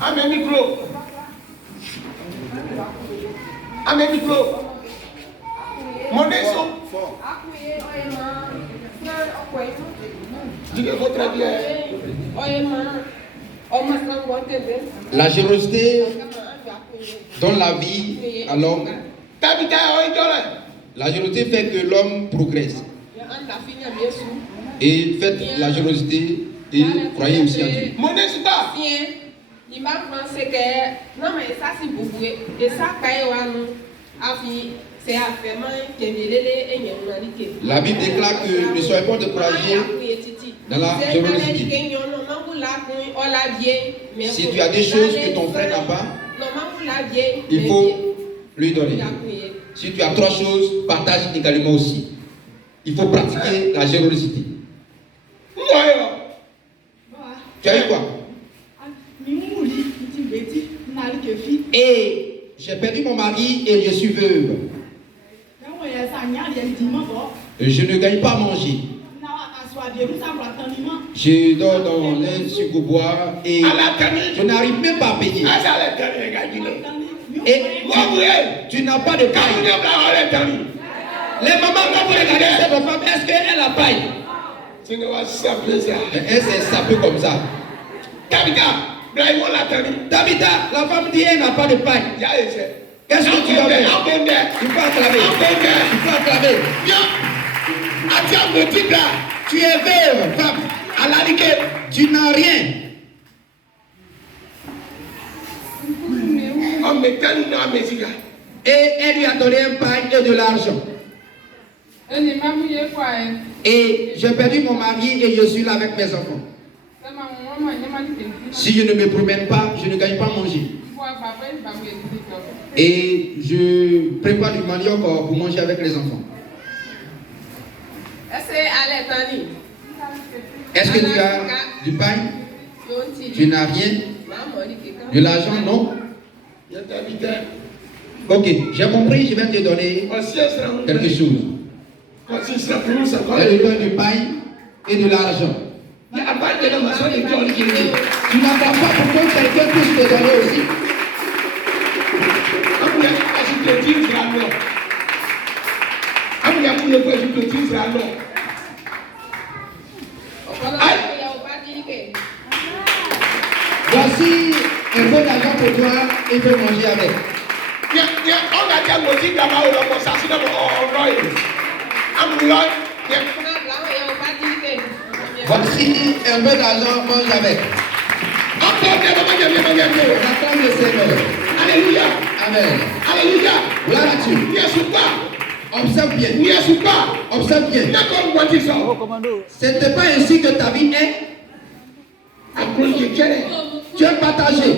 Amen micro. Amen micro. Mon déso. Dis-le très bien. La générosité donne la vie à l'homme. La générosité fait que l'homme progresse. Et faites la générosité et croyez aussi en Dieu. Mon déso pas. Il m'a pensé que non mais ça c'est beaucoup et ça la Bible déclare que ne soyez pas découragés dans la générosité. Si tu as des choses que ton frère n'a pas, il faut lui donner. Si tu as 3 choses, partage également aussi. Il faut pratiquer la générosité. Tu as eu quoi? Et j'ai perdu mon mari et je suis veuve. Je ne gagne pas à manger. Je dors dans un sucre-bois et je n'arrive même pas à payer. Et tu n'as pas de paille. Les mamans, quand vous regardez cette femme, est-ce qu'elle a paille? Elle s'est sapée comme ça. Tabitha, la femme dit elle n'a pas de paille. Qu'est-ce que tu vas faire? Il faut acclamer. Il faut acclamer. Tu es veuve, femme. Tu n'as rien. Et elle lui a donné un paille et de l'argent. Et j'ai perdu mon mari et je suis là avec mes enfants. Si je ne me promène pas, je ne gagne pas à manger. Et je prépare du manioc pour manger avec les enfants. Est-ce que tu as du pain? Tu n'as rien? De l'argent? Non? Ok, j'ai compris, je vais te donner quelque chose. Elle te donne du pain et de l'argent. Tu n'attends pas pour que quelqu'un puisse te donner aussi. Voici un peu d'argent pour toi et peux manger avec. Voici un peu d'argent, mange avec. Acclame le Seigneur. Alléluia. Amen. Alléluia. Gloire à Dieu. Observe bien. Observe bien. Ce n'est pas ainsi que ta vie est. Tu es partagé.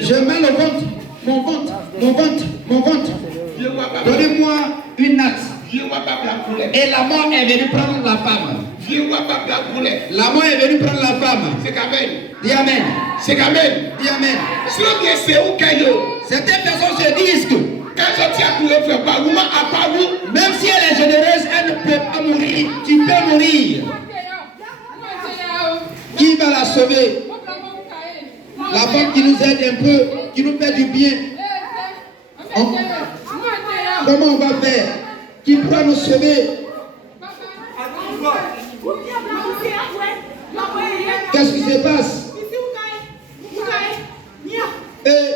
Je mets le ventre, mon ventre. Donnez-moi une natte. Et la mort est venue prendre la femme. La mort est venue prendre la femme. Dis amen. Dis amen. Certaines personnes se disent que même si elle est généreuse, elle ne peut pas mourir. Tu peux mourir. Qui va la sauver? La femme qui nous aide un peu, qui nous fait du bien. Comment on va faire? Qui pourra nous sauver? Qu'est-ce qui se passe?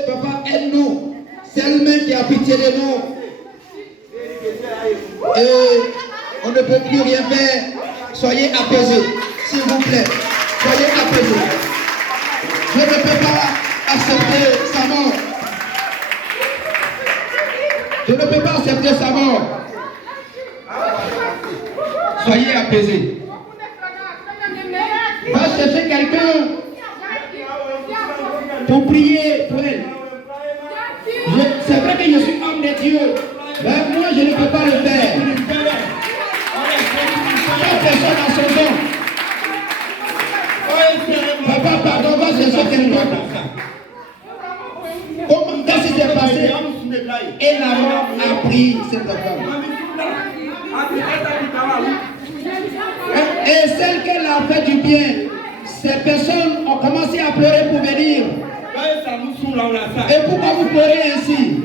Papa, aide-nous. C'est elle-même qui a pitié de nous. On ne peut plus rien faire. Soyez apaisés, s'il vous plaît. Soyez apaisés. Je ne peux pas accepter sa mort. Je ne peux pas accepter sa mort. Soyez apaisés. Va chercher quelqu'un pour prier pour elle. C'est vrai que je suis homme de Dieu, mais moi je ne peux pas le faire. Chaque personne a son don. Papa, pardon, va chercher quelqu'un. Qu'est-ce qui s'est passé? Et la mort a pris cette femme. Et celles qui leur fait du bien, ces personnes ont commencé à pleurer pour venir. Et pourquoi vous pleurez ainsi?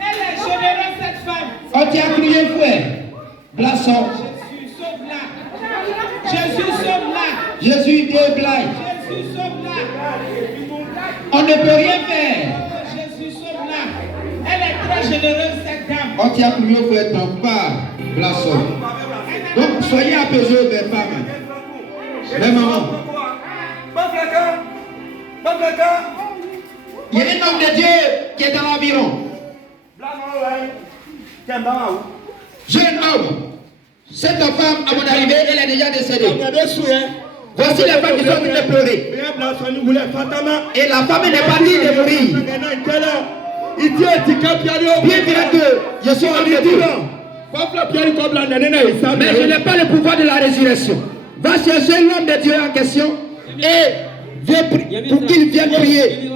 Elle est généreuse, cette femme. On t'a crié frère. Blasson. Jésus sauve-la. Jésus déblaye. Jésus sauve-la. On ne peut rien faire. Jésus sauve-la. Elle est très généreuse, cette dame. On t'a crié frère, donc pas Blasson. Donc soyez apaisés, mes femmes. Mes mamans. Il y a un homme de Dieu qui est dans l'environ. Jeune homme. Cette femme, à mon arrivée, elle est déjà décédée. Voici les femmes qui sont en train de pleurer. Et la femme n'est pas digne de mourir. Bien vrai que je suis homme de Dieu. Mais je n'ai pas le pouvoir de la résurrection. Va chercher l'homme de Dieu en question et pour qu'il vienne prier.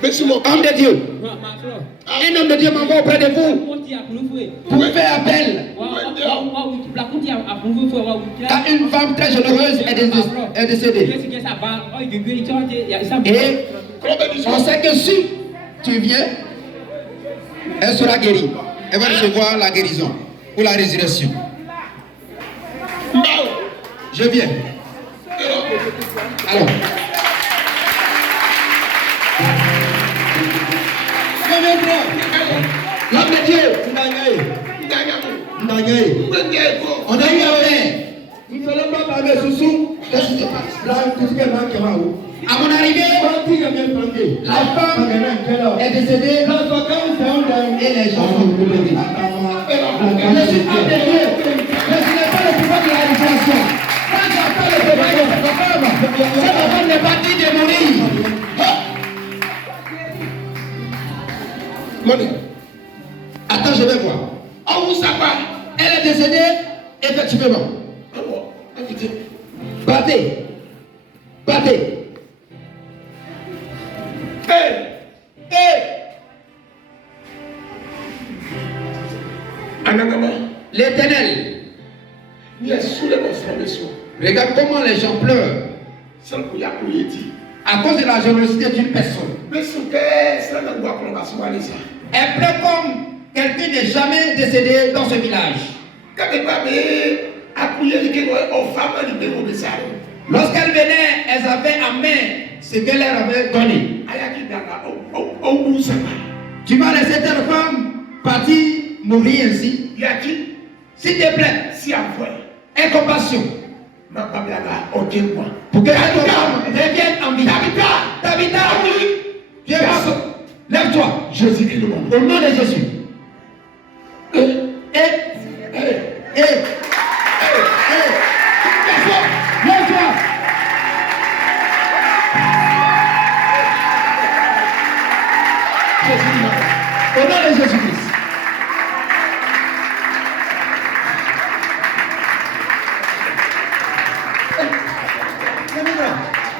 Homme de Dieu. Un homme de Dieu m'envoie auprès de vous pour faire appel. Car une femme très généreuse est décédée. Et on sait que si tu viens, elle sera guérie. Elle va recevoir la guérison ou la résurrection. Je viens. Alors. L'homme de Dieu. On a eu affaire. Qu'est-ce qui se passe? À mon arrivée, la femme est décédée et les gens sont pleurés. Je suis homme de Dieu, mais ce n'est pas le pouvoir de la résurrection. Quand j'appelle le pouvoir de cette femme n'est pas digne de mourir. Attends, je vais voir. Elle est décédée, effectivement. Battez. Battez. L'Éternel. Regarde comment les gens pleurent. À cause de la générosité d'une personne. Elle pleure comme quelqu'un n'est jamais décédé dans ce village. Lorsqu'elle venait, elles avaient en main ce qu'elle leur avait donné. Tu vas laisser cette femme partir mourir ainsi. S'il te plaît, aie compassion. Pour que cette femme revienne en vie. Tabitha, lève-toi. Au nom de Jésus. Lève-toi. Au nom de Jésus-Christ.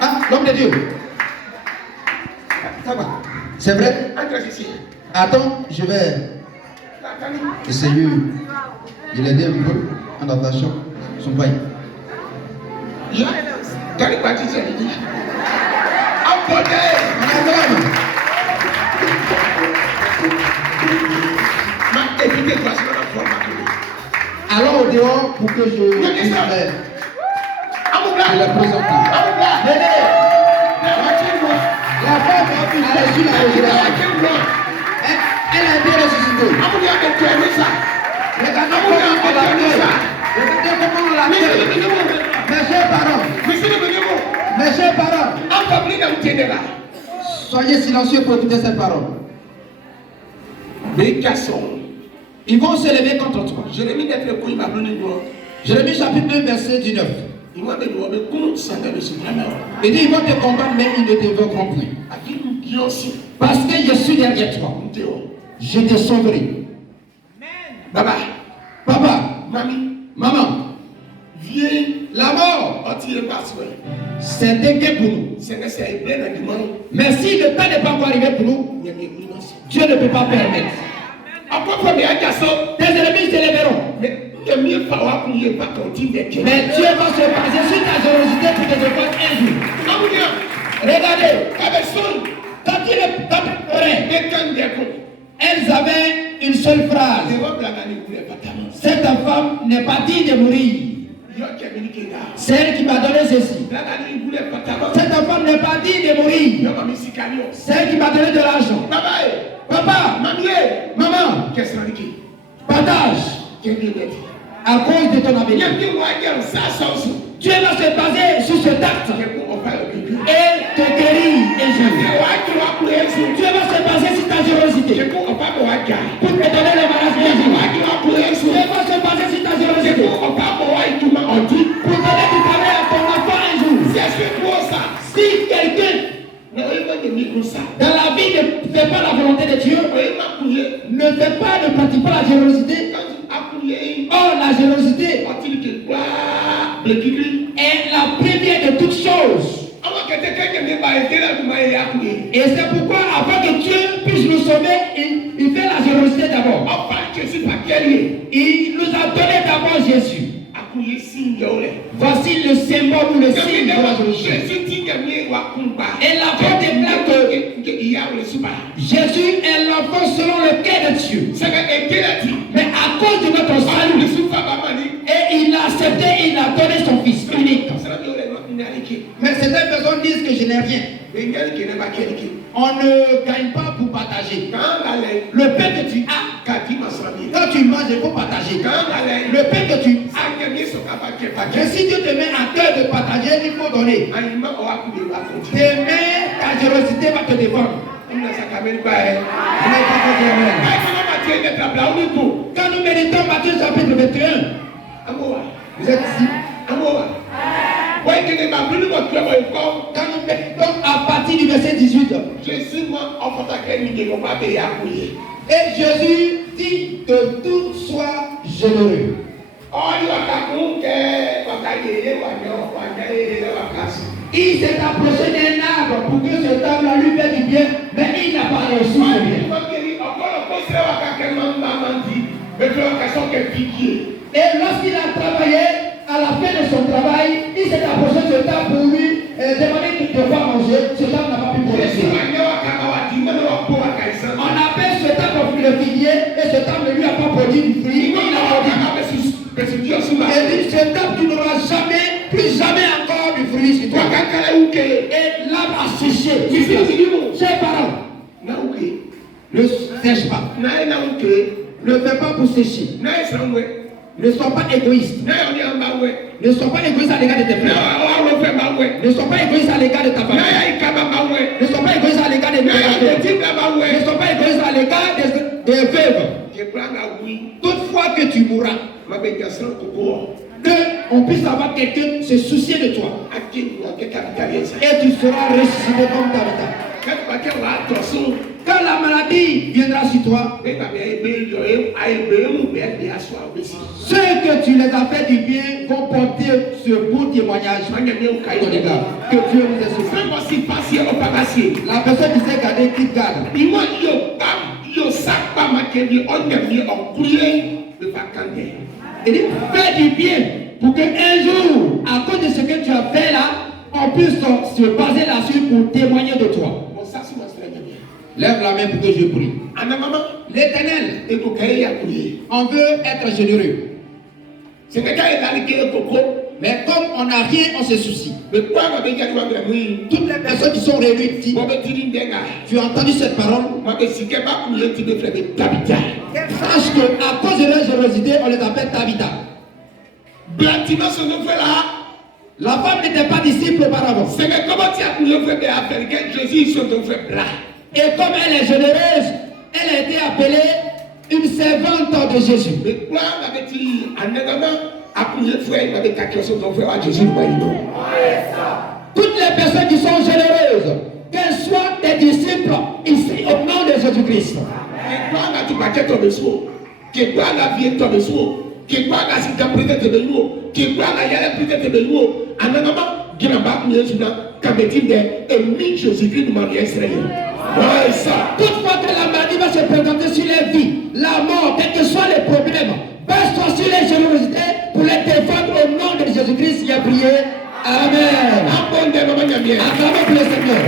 Ah, l'homme de Dieu. Ça va. C'est vrai? Attends, je vais essayer de l'aider un peu en attachant son paille. Allons au dehors pour que je le présente. La femme a reçu la résurrection. Elle a été ressuscitée. Regardez comment on l'accueille. Mes chers parents. Soyez silencieux pour écouter cette parole. Ils vont se lever contre toi. Jérémie chapitre 1 verset 19. Il dit ils vont te combattre mais ils ne te vaincront point. Parce que je suis derrière toi. Je te sauverai. Papa, maman, la mort, c'est dégueu pour nous. Mais si le temps n'est pas encore arrivé pour nous, Dieu ne peut pas permettre. tes ennemis se lèveront. Mais Dieu va se baser sur ta générosité pour te défendre un jour. Regardez, quand il pleurait, elles avaient une seule phrase. Cette femme n'est pas digne de mourir. C'est elle qui m'a donné ceci. Cette femme n'est pas digne de mourir. C'est elle qui m'a donné de l'argent. Papa, maman, partage à cause de ton avenir. Dieu va se baser sur ce acte et te guérir un jour. Dieu va se baser sur ta générosité pour te donner le mariage un jour. Dieu va se baser sur ta générosité pour donner du travail à ton enfant un jour. Si quelqu'un dans la vie ne fait pas la volonté de Dieu, ne pratique pas la générosité. Or, la générosité est la première de toutes choses. Et c'est pourquoi, avant que Dieu puisse nous sauver, il fait la générosité d'abord. Il nous a donné d'abord Jésus. Voici le symbole ou le signe de la générosité. Et la Bible déclare que Jésus est l'enfant selon le cœur de Dieu. Mais à cause de notre salut, et il a accepté, il a donné son fils unique. Mais certaines personnes disent que je n'ai rien. On ne gagne pas pour partager. Le pain que tu as, quand tu manges, il faut partager. Le pain que tu as, et si Dieu te met à cœur de partager, il faut donner. Demain, ta générosité va te défendre. Quand nous méditons Matthieu chapitre 21, vous êtes ici. Quand nous méditons à partir du verset 18, et Jésus dit que tout soit généreux. Il s'est approché d'un arbre pour que cet arbre lui fasse du bien, mais il n'a pas reçu ce bien. Et lorsqu'il a travaillé, à la fin de son travail, il s'est approché de cet arbre pour lui demander de quoi manger. Cet arbre n'a pas pu progresser. On appelle cet arbre le figuier et cet arbre ne lui a pas produit du fruit. Il n'a pas dit. Et dit, cet arbre, tu n'auras jamais, plus jamais encore du fruit sur toi. Et l'arbre a séché. Ses parents ne sèche pas. Ne fais pas pour sécher. Ne sois pas égoïste. Ne sois pas égoïste à l'égard de tes frères. Ne sois pas égoïste à l'égard de ta famille. Ne sois pas égoïste à l'égard de tes frères. Ne sois pas égoïste à l'égard des veuves. Toutefois que tu mourras, qu'on puisse avoir quelqu'un se soucier de toi. Et tu seras ressuscité comme Tabitha. Quand la maladie viendra sur toi, ceux que tu les as fait du bien vont porter ce beau témoignage. Que Dieu nous ait sauvé. La personne qui sait garder, qui garde. Il dit, fais du bien pour qu'un jour, à cause de ce que tu as fait là, on puisse se baser là-dessus pour témoigner de toi. Lève la main pour que je prie. L'Éternel, on veut être généreux. Mais comme on n'a rien, on se soucie. Toutes les personnes qui sont réunies ici, tu as entendu cette parole? Sache qu'à cause de leur générosité, on les appelle Tabitha. La femme n'était pas disciple auparavant. Et comme elle est généreuse, elle a été appelée une servante de Jésus. Toutes les personnes qui sont généreuses, qu'elles soient des disciples ici au nom de Jésus-Christ. Toutefois que la maladie va se présenter sur les vies, la mort quels que soient les problèmes, baisse-toi sur les générosités pour les défendre au nom de Jésus-Christ qui a prié. Amen. Acclamez